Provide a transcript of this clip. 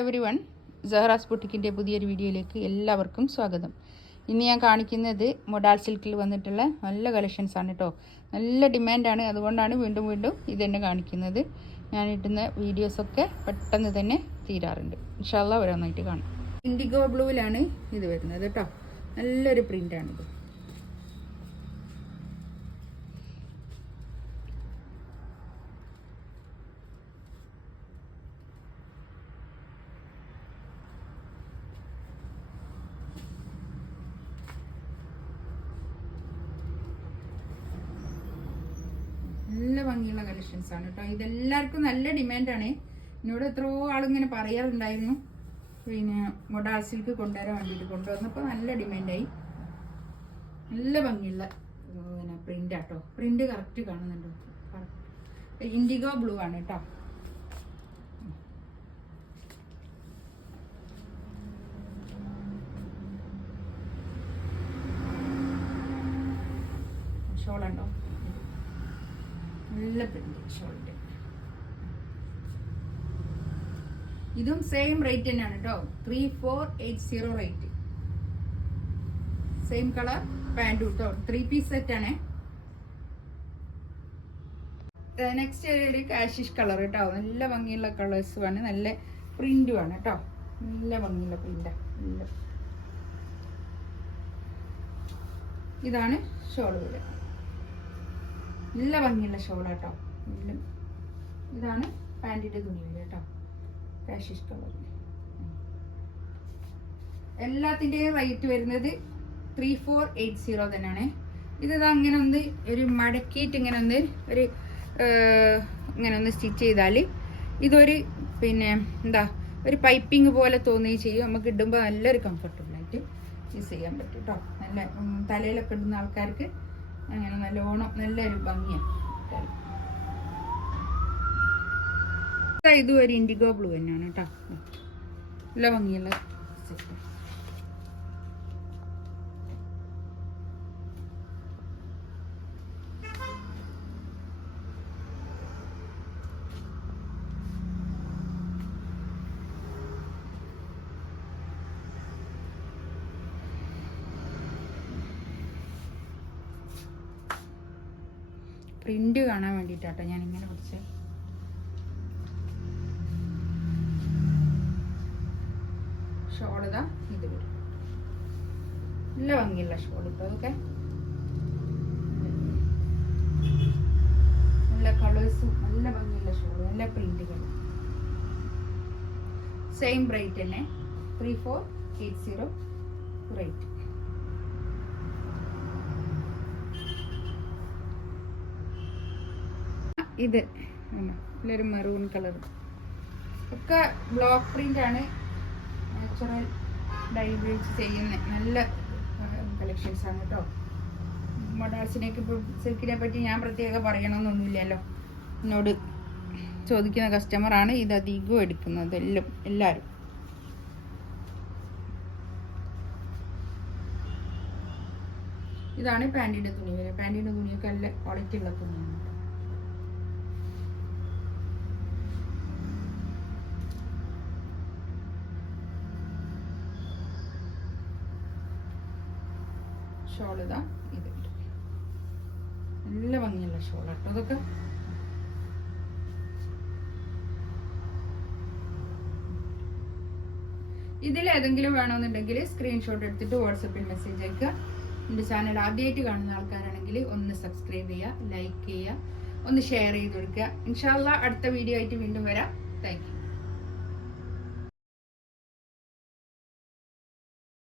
Everyone, സഹറാസ് ബുട്ടിക്കിൻ്റെ പുതിയൊരു വീഡിയോയിലേക്ക് എല്ലാവർക്കും സ്വാഗതം. ഇന്ന് ഞാൻ കാണിക്കുന്നത് മൊഡാൾ സിൽക്കിൽ വന്നിട്ടുള്ള നല്ല കളക്ഷൻസ് ആണ് കേട്ടോ. നല്ല ഡിമാൻഡാണ്, അതുകൊണ്ടാണ് വീണ്ടും വീണ്ടും ഇതന്നെ കാണിക്കുന്നത്. ഞാൻ ഇടുന്ന വീഡിയോസൊക്കെ പെട്ടെന്ന് തന്നെ തീരാറുണ്ട്. ഇൻഷാ അല്ലാഹ് ഓരോന്നായിട്ട് കാണാം. ഇൻഡിഗോ ബ്ലൂവിലാണ് ഇത് വരുന്നത് കേട്ടോ. നല്ലൊരു പ്രിൻ്റാണിത്. നല്ല ഭംഗിയുള്ള കളക്ഷൻസ് ആണ് കേട്ടോ. ഇതെല്ലാവർക്കും നല്ല ഡിമാൻഡാണ്. എന്നോട് എത്രയോ ആളിങ്ങനെ പറയാറുണ്ടായിരുന്നു, പിന്നെ മൊഡാൾ സിൽക്ക് കൊണ്ടുവരാൻ വേണ്ടിയിട്ട്. കൊണ്ടുവന്നപ്പോൾ നല്ല ഡിമാൻഡായി. നല്ല ഭംഗിയുള്ള പിന്നെ പ്രിന്റ് ആട്ടോ. പ്രിന്റ് കറക്റ്റ് കാണുന്നുണ്ടോ? ഇൻഡിഗോ ബ്ലൂ ആണ് കേട്ടോ. ഷോളുണ്ടോ? നല്ല പ്രിന്റ് ഷോളിൻ്റെ. ഇതും സെയിം റേറ്റ് തന്നെയാണ് കേട്ടോ. 3480 റേറ്റ്. സെയിം കളർ പാൻറ്റും കേട്ടോ. 3 പീസ് സെറ്റ് ആണ്. നെക്സ്റ്റ് ഒരു കാഷിഷ് കളർ കേട്ടോ. നല്ല ഭംഗിയുള്ള കളേഴ്സുമാണ്, നല്ല പ്രിന്റും ആണ് കേട്ടോ. നല്ല ഭംഗിയുള്ള പ്രിന്റാ. ഇതാണ് ഷോൾ വരിക. നല്ല ഭംഗിയുള്ള ഷോളാട്ടോ. ഇതാണ് പാൻറ്റിൻ്റെ തുണി വരിക കേട്ടോ. കാഷിഷ് കളർ. എല്ലാത്തിൻ്റെയും റേറ്റ് വരുന്നത് 3480 തന്നെയാണ്. ഇത് അങ്ങനെ ഒന്ന് ഒരു മടക്കിയിട്ട് ഇങ്ങനെ ഒന്ന് ഇങ്ങനെ ഒന്ന് സ്റ്റിച്ച് ചെയ്താൽ ഇതൊരു പിന്നെ എന്താ ഒരു പൈപ്പിംഗ് പോലെ തോന്നുകയും ചെയ്യും. നമുക്ക് ഇടുമ്പോൾ നല്ലൊരു കംഫർട്ടബിളായിട്ട് യൂസ് ചെയ്യാൻ പറ്റും കേട്ടോ. നല്ല തലയിലൊക്കെ ഇടുന്ന ആൾക്കാർക്ക് അങ്ങനെ നല്ലോണം നല്ലൊരു ഭംഗിയാണ്. ഇതും ഒരു ഇൻഡിഗോ ബ്ലൂ തന്നെയാണ് കേട്ടോ. നല്ല ഭംഗിയുള്ള പ്രിന്റ് കാണാൻ വേണ്ടിയിട്ടാട്ടോ ഞാൻ ഇങ്ങനെ പിടിച്ചത്. ഷോൾ ഇതാ ഇത് വരും. നല്ല ഭംഗിയുള്ള ഷോൾ ഇട്ടോ. അതൊക്കെ നല്ല കളേഴ്സും നല്ല ഭംഗിയുള്ള ഷോൾ, നല്ല പ്രിന്റുകൾ. സെയിം റേറ്റ് തന്നെ, 3480 റേറ്റ്. ഇത് നല്ലൊരു മെറൂൺ കളർ ഒക്കെ ബ്ലോക്ക് പ്രിന്റ് ആണ്. നാച്ചുറൽ ഡൈ ബ്ലീച്ച് ചെയ്യുന്ന നല്ല കളക്ഷൻസ് ആണ് കേട്ടോ. മൊഡാൾസിനൊക്കെ ഇപ്പോൾ സിൽക്കിനെ പറ്റി ഞാൻ പ്രത്യേകം പറയണമെന്നൊന്നുമില്ലല്ലോ. എന്നോട് ചോദിക്കുന്ന കസ്റ്റമറാണ് ഇത് അധികം എടുക്കുന്നത്. എല്ലാവരും ഇതാണ് പാൻറ്റിൻ്റെ തുണി വരെ. പാൻറ്റിൻ്റെ തുണിയൊക്കെ നല്ല ക്വാളിറ്റി ഉള്ള തുണിയാണ്. ഷോൾ ഇതാ ഇത് നല്ല ഭംഗിയുള്ള ഷോൾ കേട്ടോ. അതൊക്കെ ഇതിലേതെങ്കിലും വേണമെന്നുണ്ടെങ്കിൽ സ്ക്രീൻഷോട്ട് എടുത്തിട്ട് വാട്സപ്പിൽ മെസ്സേജ് അയക്കുക. എൻ്റെ ചാനൽ ആദ്യമായിട്ട് കാണുന്ന ആൾക്കാരാണെങ്കിൽ ഒന്ന് സബ്സ്ക്രൈബ് ചെയ്യുക, ലൈക്ക് ചെയ്യുക, ഒന്ന് ഷെയർ ചെയ്ത് കൊടുക്കുക. ഇൻഷാ അല്ലാഹ് അടുത്ത വീഡിയോ ആയിട്ട് വീണ്ടും വരാം. Thank you.